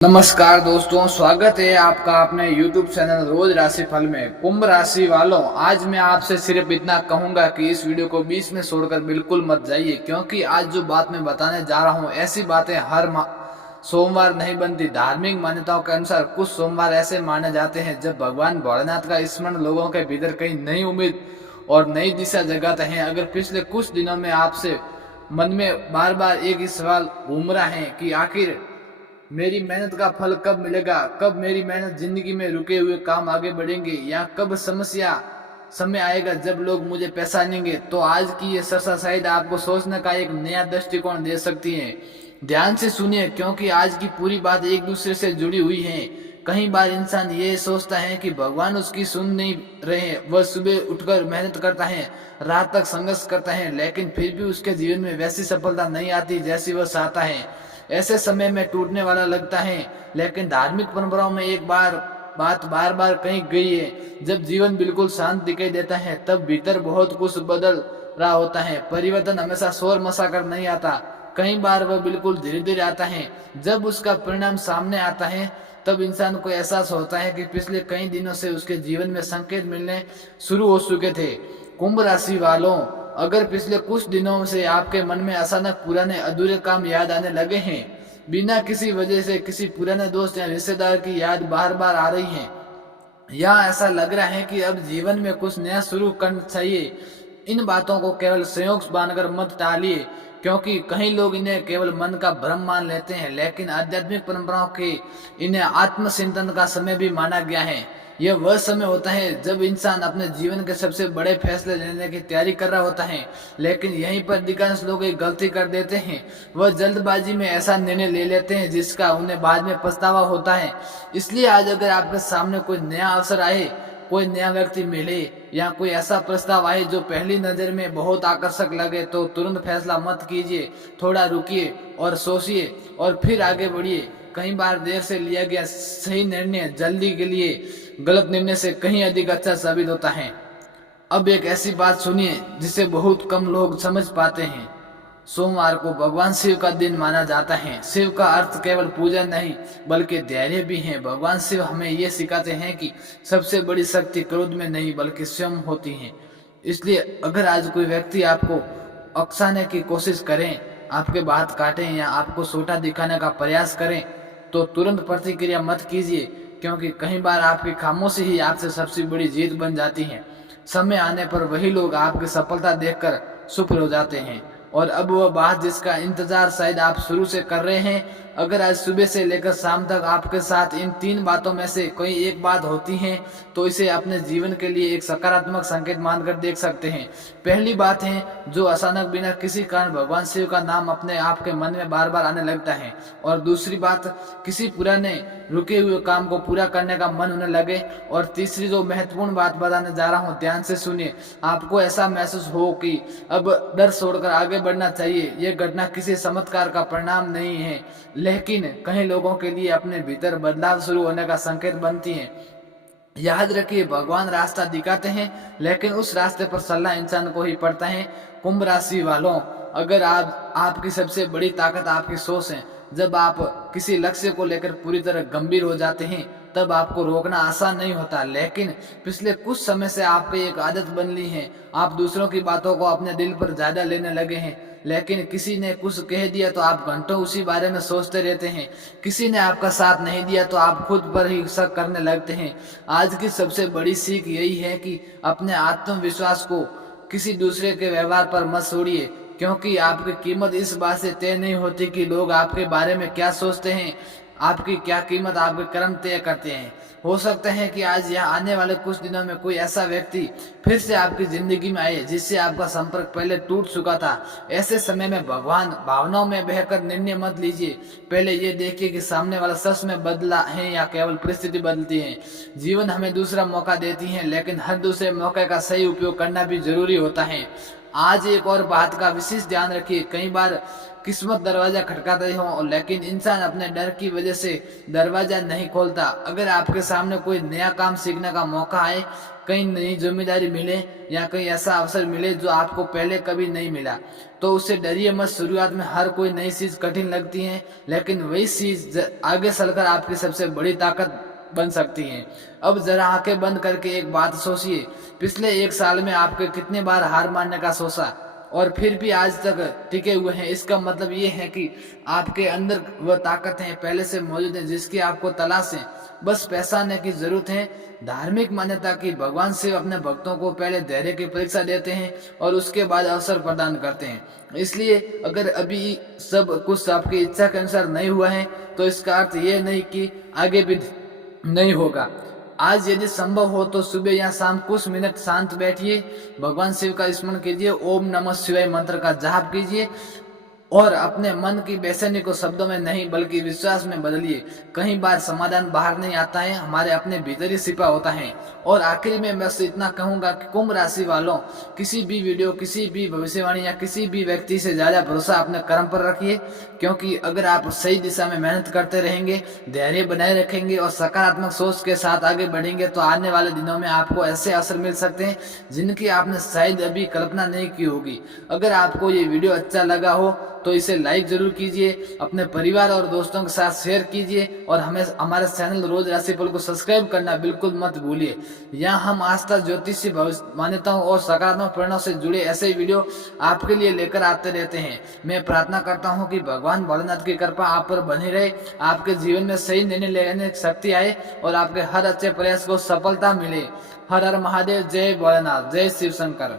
नमस्कार दोस्तों, स्वागत है आपका अपने YouTube चैनल रोज राशि फल में। कुंभ राशि वालों, आज मैं आपसे सिर्फ इतना कहूंगा कि इस वीडियो को बीच में छोड़कर बिल्कुल मत जाइए, क्योंकि आज जो बात मैं बताने जा रहा हूं ऐसी बातें हर सोमवार नहीं बनती। धार्मिक मान्यताओं के अनुसार कुछ सोमवार ऐसे माने जाते हैं जब भगवान भोलेनाथ का स्मरण लोगों के भीतर कई नई उम्मीद और नई दिशा जगाते हैं। अगर पिछले कुछ दिनों में आपसे मन में बार बार एक ही सवाल घूम रहा है कि आखिर मेरी मेहनत का फल कब मिलेगा, कब मेरी मेहनत जिंदगी में रुके हुए काम आगे बढ़ेंगे, या कब समय आएगा जब लोग मुझे पहचानेंगे, तो आज की ये चर्चा शायद आपको सोचने का एक नया दृष्टिकोण दे सकती है। ध्यान से सुनिए, क्योंकि आज की पूरी बात एक दूसरे से जुड़ी हुई है। कई बार इंसान ये सोचता है कि भगवान उसकी सुन नहीं रहे। वह सुबह उठकर मेहनत करता है, रात तक संघर्ष करता है, लेकिन फिर भी उसके जीवन में वैसी सफलता नहीं आती जैसी वह चाहता है। ऐसे समय में टूटने वाला लगता है, लेकिन धार्मिक परंपराओं में एक बात बार बार कही गई है, जब जीवन बिल्कुल शांत दिखाई देता है तब भीतर बहुत कुछ बदल रहा होता है। परिवर्तन हमेशा शोर मचाकर नहीं आता, कई बार वह बिल्कुल धीरे धीरे आता है। जब उसका परिणाम सामने आता है तब इंसान को एहसास होता है कि पिछले कई दिनों से उसके जीवन में संकेत मिलने शुरू हो चुके थे। कुंभ राशि वालों, अगर पिछले कुछ दिनों से आपके मन में अचानक पुराने अधूरे काम याद आने लगे हैं, बिना किसी वजह से किसी पुराने दोस्त या रिश्तेदार की याद बार बार आ रही है, या ऐसा लग रहा है कि अब जीवन में कुछ नया शुरू करना चाहिए, इन बातों को केवल संयोग मानकर मत टालिए, क्योंकि कई लोग इन्हें केवल मन का भ्रम मान लेते हैं, लेकिन आध्यात्मिक परंपराओं के इन्हें आत्मचिंतन का समय भी माना गया है। यह वह समय होता है जब इंसान अपने जीवन के सबसे बड़े फैसले लेने की तैयारी कर रहा होता है, लेकिन यहीं पर अधिकांश लोग एक गलती कर देते हैं। वह जल्दबाजी में ऐसा निर्णय ले लेते हैं जिसका उन्हें बाद में पछतावा होता है। इसलिए आज अगर आपके सामने कोई नया अवसर आए, कोई नया व्यक्ति मिले, या कोई ऐसा प्रस्ताव आए जो पहली नजर में बहुत आकर्षक लगे, तो तुरंत फैसला मत कीजिए। थोड़ा रुकिए और सोचिए और फिर आगे बढ़िए। कई बार देर से लिया गया सही निर्णय जल्दी के लिए गलत निर्णय से कहीं अधिक अच्छा साबित होता है। अब एक ऐसी बात सुनिए जिसे बहुत कम लोग समझ पाते हैं। सोमवार को भगवान शिव का दिन माना जाता है। शिव का अर्थ केवल पूजा नहीं बल्कि धैर्य भी है। भगवान शिव हमें ये सिखाते हैं कि सबसे बड़ी शक्ति क्रोध में नहीं बल्कि स्वयं होती है। इसलिए अगर आज कोई व्यक्ति आपको उकसाने की कोशिश करें, आपके बात काटें या आपको छोटा दिखाने का प्रयास करें, तो तुरंत प्रतिक्रिया मत कीजिए, क्योंकि कई बार आपकी खामोशी ही आपसे सबसे बड़ी जीत बन जाती है। समय आने पर वही लोग आपकी सफलता देखकर चुप हो जाते हैं। और अब वह बात जिसका इंतजार शायद आप शुरू से कर रहे हैं, अगर आज सुबह से लेकर शाम तक आपके साथ इन तीन बातों में से कोई एक बात होती है, तो इसे अपने जीवन के लिए एक सकारात्मक संकेत मानकर देख सकते हैं। पहली बात है, जो अचानक बिना किसी कारण भगवान शिव का नाम अपने आपके मन में बार बार आने लगता है। और दूसरी बात, किसी पुराने रुके हुए काम को पूरा करने का मन होने लगे। और तीसरी जो महत्वपूर्ण बात बताने जा रहा हूँ, ध्यान से सुनिए, आपको ऐसा महसूस हो कि अब डर छोड़कर आगे बढ़ना चाहिए। यह घटना किसी चमत्कार का परिणाम नहीं है, लेकिन कई लोगों के लिए अपने भीतर बदलाव शुरू होने का संकेत बनती है। याद रखिए, भगवान रास्ता दिखाते हैं, लेकिन उस रास्ते पर चलना इंसान को ही पड़ता है। कुंभ राशि वालों, अगर आपकी सबसे बड़ी ताकत आपकी सोच है। जब आप किसी लक्ष्य को लेकर पूरी तरह गंभीर हो जाते हैं तब आपको रोकना आसान नहीं होता, लेकिन पिछले कुछ समय से आपकी एक आदत बन ली है। आप दूसरों की बातों को अपने दिल पर ज्यादा लेने लगे हैं। लेकिन किसी ने कुछ कह दिया तो आप घंटों उसी बारे में सोचते रहते हैं। किसी ने आपका साथ नहीं दिया तो आप खुद पर ही शक करने लगते हैं। आज की सबसे बड़ी सीख यही है कि अपने आत्मविश्वास को किसी दूसरे के व्यवहार पर मत छोड़िए, क्योंकि आपकी कीमत इस बात से तय नहीं होती कि लोग आपके बारे में क्या सोचते हैं। आपकी क्या कीमत आपके कर्म तय करते हैं। हो सकता है कि आज या आने वाले कुछ दिनों में कोई ऐसा व्यक्ति फिर से आपकी जिंदगी में आए जिससे आपका संपर्क पहले टूट चुका था। ऐसे समय में भगवान भावनाओं में बहकर निर्णय मत लीजिए। पहले ये देखिए कि सामने वाला सच में बदला है या केवल परिस्थिति बदलती है। जीवन हमें दूसरा मौका देती है, लेकिन हर दूसरे मौके का सही उपयोग करना भी जरूरी होता है। आज एक और बात का विशेष ध्यान रखिए, कई बार किस्मत दरवाजा खटकाते हो, लेकिन इंसान अपने डर की वजह से दरवाजा नहीं खोलता। अगर आपके सामने कोई नया काम सीखने का मौका आए, कहीं नई जिम्मेदारी मिले या कहीं ऐसा अवसर मिले जो आपको पहले कभी नहीं मिला, तो उससे डरिए मत। शुरुआत में हर कोई नई चीज कठिन लगती है, लेकिन वही चीज आगे चलकर आपकी सबसे बड़ी ताकत बन सकती हैं। अब जरा आंखें बंद करके एक बात सोचिए, पिछले 1 साल में आपके कितने बार हार मानने का सोचा और फिर भी आज तक टिके हुए हैं। इसका मतलब ये है कि आपके अंदर वह ताकत है पहले से मौजूद है जिसकी आपको तलाश है, बस पहचानने की जरूरत है। धार्मिक मान्यता की भगवान शिव अपने भक्तों को पहले धैर्य की परीक्षा देते हैं और उसके बाद अवसर प्रदान करते हैं। इसलिए अगर अभी सब कुछ आपकी इच्छा के अनुसार नहीं हुआ है तो इसका अर्थ ये नहीं कि आगे भी नहीं होगा। आज यदि संभव हो तो सुबह या शाम कुछ मिनट शांत बैठिए, भगवान शिव का स्मरण कीजिए, ओम नमः शिवाय मंत्र का जाप कीजिए और अपने मन की बेचैनी को शब्दों में नहीं बल्कि विश्वास में बदलिए। कई बार समाधान बाहर नहीं आता है, हमारे अपने भीतर ही छिपा होता है। और आखिरी में मैं बस इतना कहूंगा कि कुंभ राशि वालों, किसी भी वीडियो, किसी भी भविष्यवाणी या किसी भी व्यक्ति से ज्यादा भरोसा अपने कर्म पर रखिए, क्योंकि अगर आप सही दिशा में मेहनत करते रहेंगे, धैर्य बनाए रखेंगे और सकारात्मक सोच के साथ आगे बढ़ेंगे तो आने वाले दिनों में आपको ऐसे अवसर मिल सकते हैं जिनकी आपने शायद अभी कल्पना नहीं की होगी। अगर आपको ये वीडियो अच्छा लगा हो तो इसे लाइक जरूर कीजिए, अपने परिवार और दोस्तों के साथ शेयर कीजिए और हमें हमारे चैनल रोज राशिफल को सब्सक्राइब करना बिल्कुल मत भूलिए। यहाँ हम आस्था, ज्योतिषी, मान्यताओं और सकारात्मक प्रेरणा से जुड़े ऐसे वीडियो आपके लिए लेकर आते रहते हैं। मैं प्रार्थना करता हूँ कि भगवान भोलेनाथ की कृपा आप पर बनी रहे, आपके जीवन में सही निर्णय लेने की शक्ति आए और आपके हर अच्छे प्रयास को सफलता मिले। हर हर महादेव, जय भोलेनाथ, जय शिव शंकर।